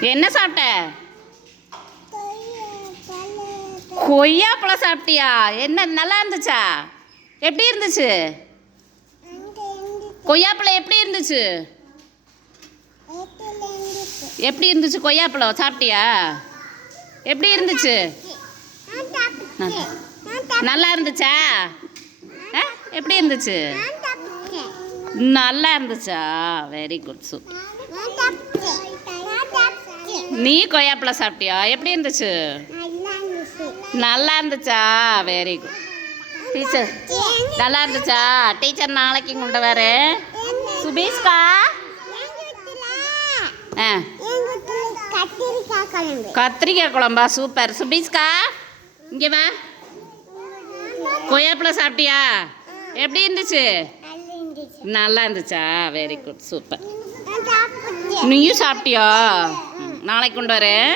என்ன சாப்பிட்ட? கொய்யாப்பழம் சாப்பிட்டியா? என்ன நல்லா இருந்துச்சா? எப்படி இருந்துச்சு கொய்யாப்பழம்? எப்படி இருந்துச்சு? எப்படி இருந்துச்சு கொய்யாப்பழம்? சாப்பிட்டியா? எப்படி இருந்துச்சு? நல்லா இருந்துச்சா? எப்படி இருந்துச்சு? நல்லா இருந்துச்சா? Very good, super. நீ கொய்யாப்பழம் சாப்பிட்டியா? எப்படி இருந்துச்சு? நல்லா இருந்துச்சா? Very good. டீச்சர் நல்லா இருந்துச்சா? டீச்சர் நாளைக்கு கொண்டு வரேன். சுபீஷ்கா, கத்திரிக்காய் குழம்பா? சூப்பர். சுபீஷ்கா இங்கே வா. கொய்யாப்பழம் சாப்பிட்டியா? எப்படி இருந்துச்சு? நல்லா இருந்துச்சா? Very good, super. நீயும் சாப்பிட்டியா? நாளைக்கு கொண்டு வரேன்.